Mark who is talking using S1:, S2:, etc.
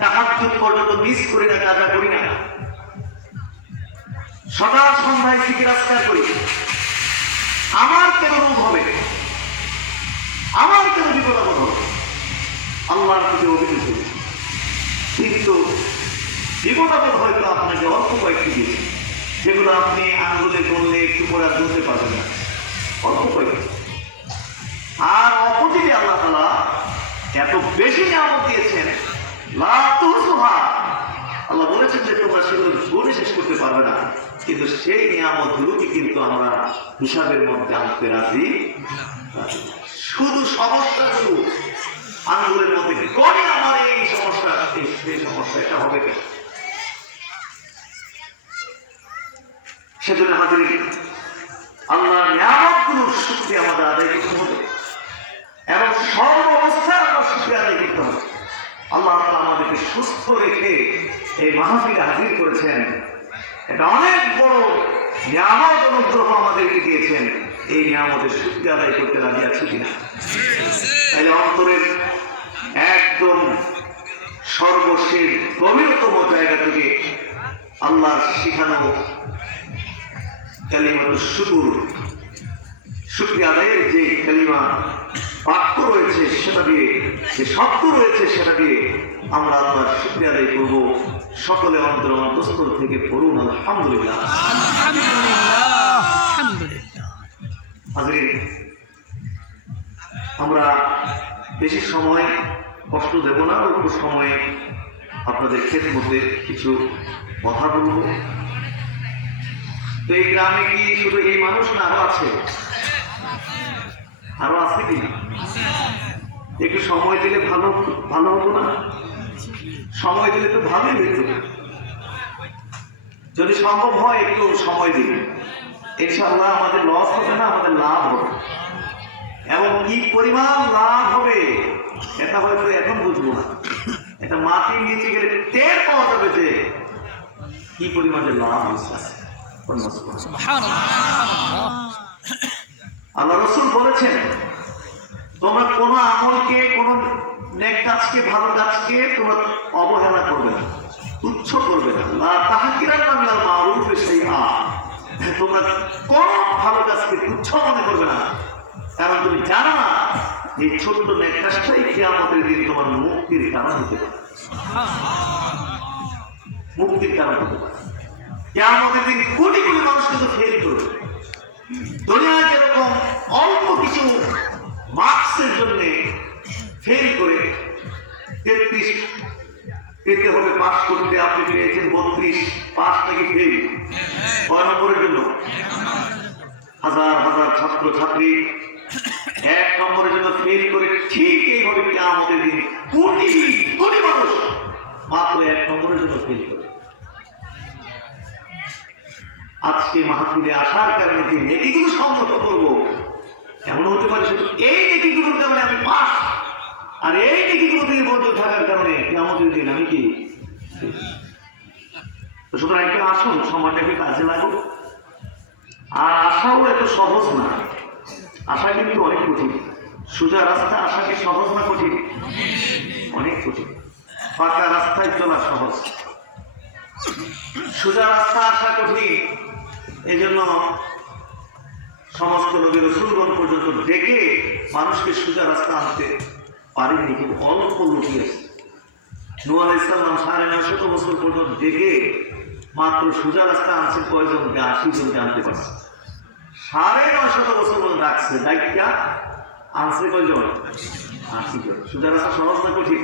S1: তাহাজ্জুদ পর্যন্ত মিস করি না কাজা করি না। সকাল সন্ধ্যায় থেকে রাস্তায় করি। আমার কেন রোগ হবে? আমার কেন বিপদ হবে? আল্লাহর প্রতি অভিযোগ কিন্তু বিপদ আপদ হয়তো আপনাকে অল্প কয়েকটি দিয়েছে যেগুলো আপনি আঙ্গুলে করলে একটু করে আর ধরতে পারবেন না। অল্প কয়েকটি। আর অপরদিকে আল্লাহ তালা এত বেশি তুহসুহা। আল্লাহ বলেছেন যে তোমরা সেগুলো গুণে শেষ করতে পারবে না। কিন্তু সেই নিয়ামত গুলোকে কিন্তু আমরা হিসাবের মধ্যে আনতে রাজি। শুধু সমস্যাগুলো আঙ্গুলের মধ্যে গড়ে আমার এই সমস্যা এই সমস্যা এটা হবে কেন? সেজন্য হাজির আল্লাহ নিয়ামতগুলোর শক্তি আমাদের আদায় করতে হবে এবং সর্ব অবস্থায় আমরা শক্তি আদায় করতে হবে আল্লাহ তাআলা সুস্থ রেখে এই মাহফিলে হাজির করেছেন। এটা অনেক বড় নিয়ামত অনুগ্রহ আমাদেরকে দিয়েছেন। এই নিয়ামতের শক্তি আদায় করতে রাজি আছে কিনা? তাই অন্তরের একদম সর্বশেষ গভীরতম জায়গা থেকে আল্লাহ শিখানো কালিমাত শুকুর। শুক্রিয়া আদায়ের যে কালিমা বাক্য রয়েছে সেটা দিয়ে যে শব্দ রয়েছে সেটা দিয়ে আমরা আল্লাহর শুক্রিয়া আদায় করব। সকলে অন্তর অন্তস্তর থেকে পড়ুন আলহামদুলিল্লাহ। আমরা বেশি সময় কষ্ট দেব না অল্প সময়ে আপনাদের ক্ষেত্রে মধ্যে কিছু কথা বলব। তো এই গ্রামে কি শুধু এই মানুষ না আরও আছে? আরও আছে কি একটু সময় দিলে ভালো ভালো হতো না? সময় দিলে তো ভালোই হতো। যদি সম্ভব হয়, একটু সময় দিন। ইনশাআল্লাহ আমাদের লস হবে না, আমাদের লাভ হবে। এবং কি পরিমাণ লাভ হবে এটা হয়তো এখন বুঝব না। এটা মাটির নিচে গেলে টের পাওয়া যাবে যে কি পরিমাণে লাভ
S2: সুবহানাল্লাহ।
S1: আল্লাহ রসুল বলেছেন, তোমরা কোন আমলকে, কোন নেক কাজকে, ভালো কাজকে তোমরা অবহেলা করবে না, তুচ্ছ করবে না। লা তাহাকিরান্না মিনাল মারুফি শাইআ। তোমরা কোন ভালো কাজকে তুচ্ছ মনে করবে না। কারণ তুমি জানো না, এই ছোট্ট নেক কাজটাই কিয়ামতের দিন তোমার মুক্তির কারণ হতে পারে। মুক্তির কারণ হতে পারে। কিয়ামতের দিন কোটি কোটি মানুষ কিন্তু ফেল করবে। দুনিয়া যেরকম অল্প কিছু মার্কসের জন্য ফেল করে তেত্রিশ পেতে হবে পাস করতে আপনি পেয়েছেন বত্রিশ পাস থেকে ফেল কয় নম্বরের জন্য? হাজার হাজার ছাত্র ছাত্রী এক নম্বরের জন্য ফেল করে ঠিক এইভাবে আমাদের দিন কোটি কোটি মানুষ মাত্র এক নম্বরের জন্য ফেল করে। আজকে মাহফিলে আসার কারণে যে নেকিগুলো সংগত করব এমন হতে পারে শুধু এই নেকিগুলোর কারণে আমি পাস আর এই নেকিগুলো থেকে বদল থাকার কারণে আমাদের দিন আমি কি? সুতরাং একটু আসুন সময়টাকে কাজে লাগুক আর আসাও এত সহজ না আশা কিন্তু অনেক কঠিন। সোজা রাস্তা আসা কি সহজ না কঠিন? অনেক কঠিন। পাকা রাস্তায় চলা সহজ। সোজা রাস্তা আসা কঠিন। এই জন্য সমস্ত নবী রসুলগণ পর্যন্ত ডেকে মানুষকে সোজা রাস্তা আনতে পারেননি কিন্তু অল্প আছে। নুয়াল ইসলাম সাড়ে নয়শত বছর পর্যন্ত ডেকে মাত্র সোজা রাস্তা আনছে কয়জনকে আশি জনকে আনতে পারছে। সাড়ে নয়শত বছর পর্যন্ত ডাকছে। দায়িত্বটা আনছে কয়জন? আশি জন। সোজা রাস্তা সহজ না কঠিন?